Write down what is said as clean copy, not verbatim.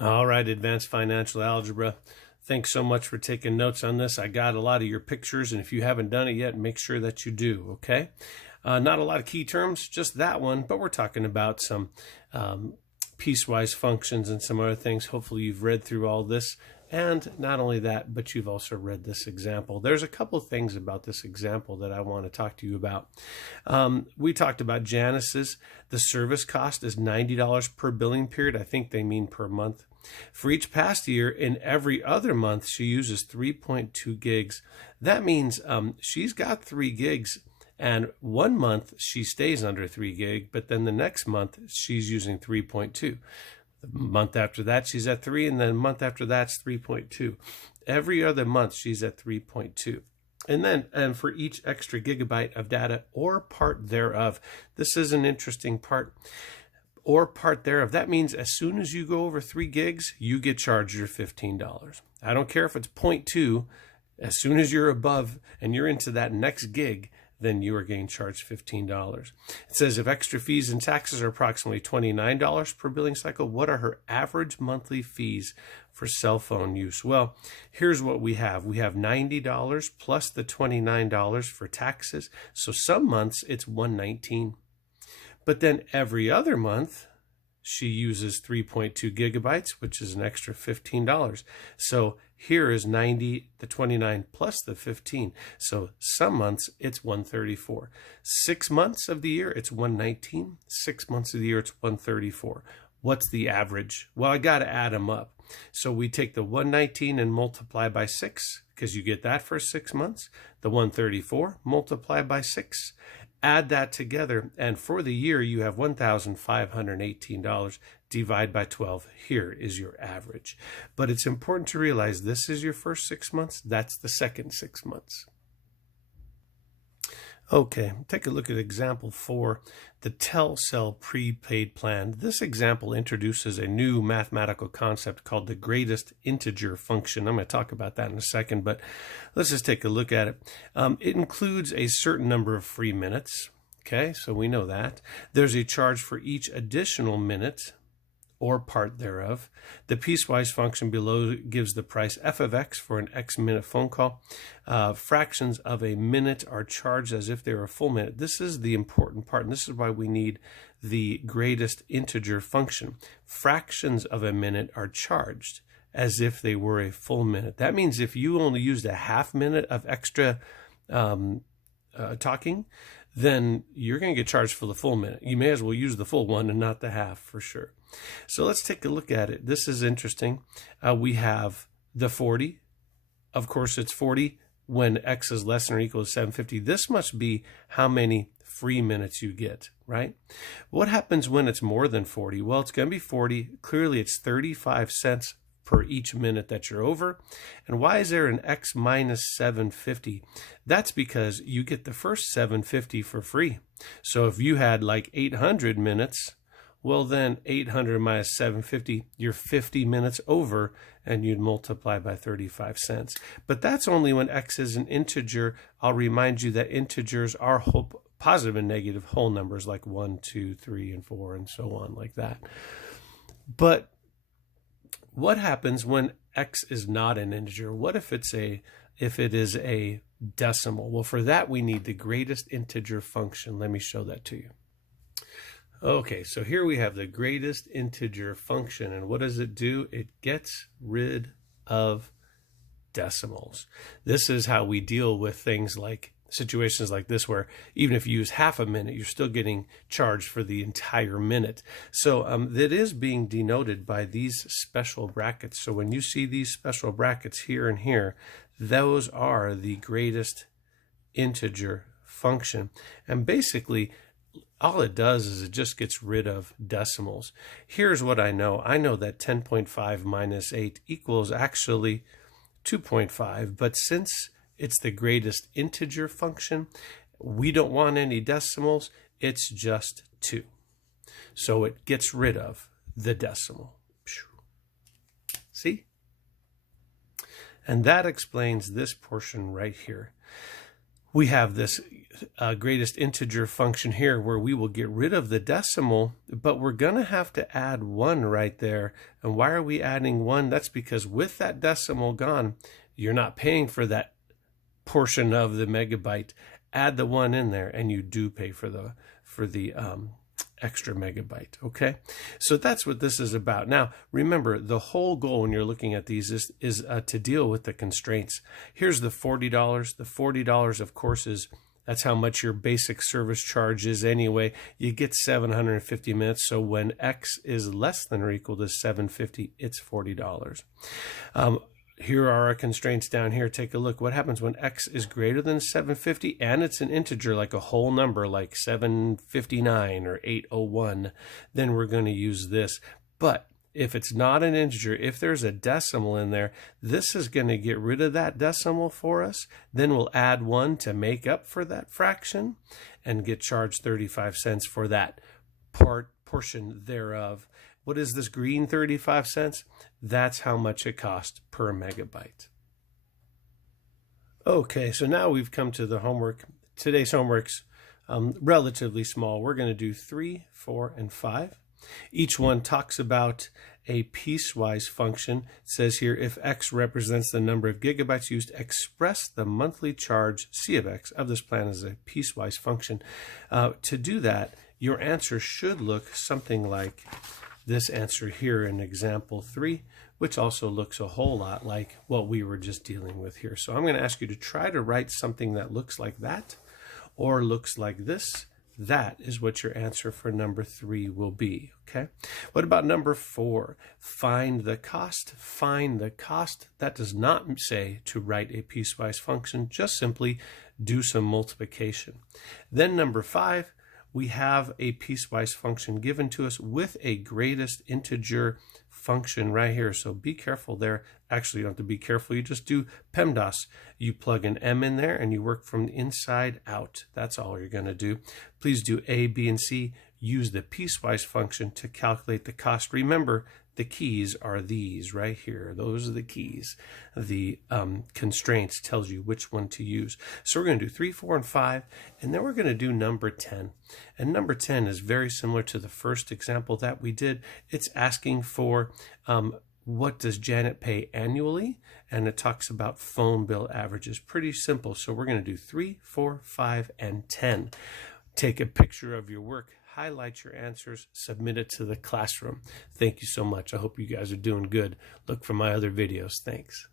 All right, Advanced Financial Algebra. Thanks so much for taking notes on this. I got a lot of your pictures, and if you haven't done it yet, make sure that you do, okay? Not a lot of key terms, just that one, but we're talking about some piecewise functions and some other things. Hopefully you've read through all this, and not only that, but you've also read this example. There's a couple things about this example that I want to talk to you about. We talked about Janice's. The service cost is $90 per billing period. I think they mean per month. For each past year, in every other month, she uses 3.2 gigs. That means she's got 3 gigs, and 1 month she stays under 3 gig, but then the next month she's using 3.2. The month after that, she's at 3, and then the month after that's 3.2. Every other month, she's at 3.2. And for each extra gigabyte of data or part thereof, this is an interesting part. Or part thereof. That means as soon as you go over 3 gigs, you get charged your $15. I don't care if it's 0.2. As soon as you're above and you're into that next gig, then you are getting charged $15. It says if extra fees and taxes are approximately $29 per billing cycle, what are her average monthly fees for cell phone use? Well, here's what we have. We have $90 plus the $29 for taxes. So some months it's $119. But then every other month, she uses 3.2 gigabytes, which is an extra $15. So here is 90, the 29 plus the 15. So some months it's $134. 6 months of the year, it's $119. 6 months of the year, it's $134. What's the average? Well, I got to add them up. So we take the $119 and multiply by 6, because you get that for 6 months. The $134 multiply by 6. Add that together, and for the year, you have $1,518. Divide by 12. Here is your average. But it's important to realize this is your first 6 months. That's the second 6 months. Okay, take a look at example 4, the Telcel prepaid plan. This example introduces a new mathematical concept called the greatest integer function. I'm going to talk about that in a second, but let's just take a look at it. It includes a certain number of free minutes. Okay, so we know that. There's a charge for each additional minute or part thereof. The piecewise function below gives the price f of x for an x minute phone call. Fractions of a minute are charged as if they were a full minute. This is the important part, and this is why we need the greatest integer function. Fractions of a minute are charged as if they were a full minute. That means if you only used a half minute of extra talking, then you're going to get charged for the full minute. You may as well use the full one and not the half for sure. So let's take a look at it. This is interesting. We have the 40. Of course, it's 40 when x is less than or equal to 750. This must be how many free minutes you get, right? What happens when it's more than 40? Well, it's going to be 40. Clearly, it's 35 cents per each minute that you're over. And why is there an x minus 750? That's because you get the first 750 for free. So if you had like 800 minutes, well then 800 minus 750, you're 50 minutes over, and you'd multiply by 35 cents. But that's only when x is an integer. I'll remind you that integers are positive and negative whole numbers like 1, 2, 3, and 4, and so on like that. But what happens when x is not an integer? What if it is a decimal? Well, for that we need the greatest integer function. Let me show that to you. Okay, so here we have the greatest integer function, and what does it do? It gets rid of decimals. This is how we deal with things like situations like this, where even if you use half a minute, you're still getting charged for the entire minute. So that is being denoted by these special brackets. So when you see these special brackets here and here, those are the greatest integer function. And basically, all it does is it just gets rid of decimals. Here's what I know. I know that 10.5 minus 8 equals actually 2.5, but since it's the greatest integer function, we don't want any decimals. It's just 2. So it gets rid of the decimal. See? And that explains this portion right here. we have this greatest integer function here where we will get rid of the decimal, but we're going to have to add 1 right there. And why are we adding 1? That's because with that decimal gone, you're not paying for that portion of the megabyte. Add the 1 in there and you do pay for the extra megabyte. Okay, so that's what this is about. Now remember, the whole goal when you're looking at these is to deal with the constraints. Here's the $40. The $40, of course, that's how much your basic service charge is anyway. You get 750 minutes, so when X is less than or equal to 750, it's $40. Here are our constraints down here. Take a look. What happens when X is greater than 750 and it's an integer, like a whole number, like 759 or 801, then we're going to use this. But if it's not an integer, if there's a decimal in there, this is going to get rid of that decimal for us. Then we'll add 1 to make up for that fraction and get charged 35 cents for that portion thereof. What is this green 35 cents? That's how much it costs per megabyte. Okay, so now we've come to the homework. Today's homework's relatively small. We're going to do 3, 4, and 5. Each one talks about a piecewise function. It says here, if X represents the number of gigabytes used, express the monthly charge C of X of this plan as a piecewise function. To do that, your answer should look something like this answer here in example 3, which also looks a whole lot like what we were just dealing with here. So I'm going to ask you to try to write something that looks like that or looks like this. That is what your answer for number 3 will be, okay? What about number 4? Find the cost. Find the cost. That does not say to write a piecewise function, just simply do some multiplication. Then number 5, we have a piecewise function given to us with a greatest integer function right here. So be careful there. Actually, you don't have to be careful. You just do PEMDAS. You plug an M in there and you work from the inside out. That's all you're going to do. Please do A, B, and C. Use the piecewise function to calculate the cost. Remember, the keys are these right here. Those are the keys. The constraints tells you which one to use. So we're going to do 3, 4, and 5, and then we're going to do number 10. And number 10 is very similar to the first example that we did. It's asking for what does Janet pay annually? And it talks about phone bill averages. Pretty simple. So we're going to do 3, 4, 5, and 10. Take a picture of your work. Highlight your answers, submit it to the classroom. Thank you so much. I hope you guys are doing good. Look for my other videos. Thanks.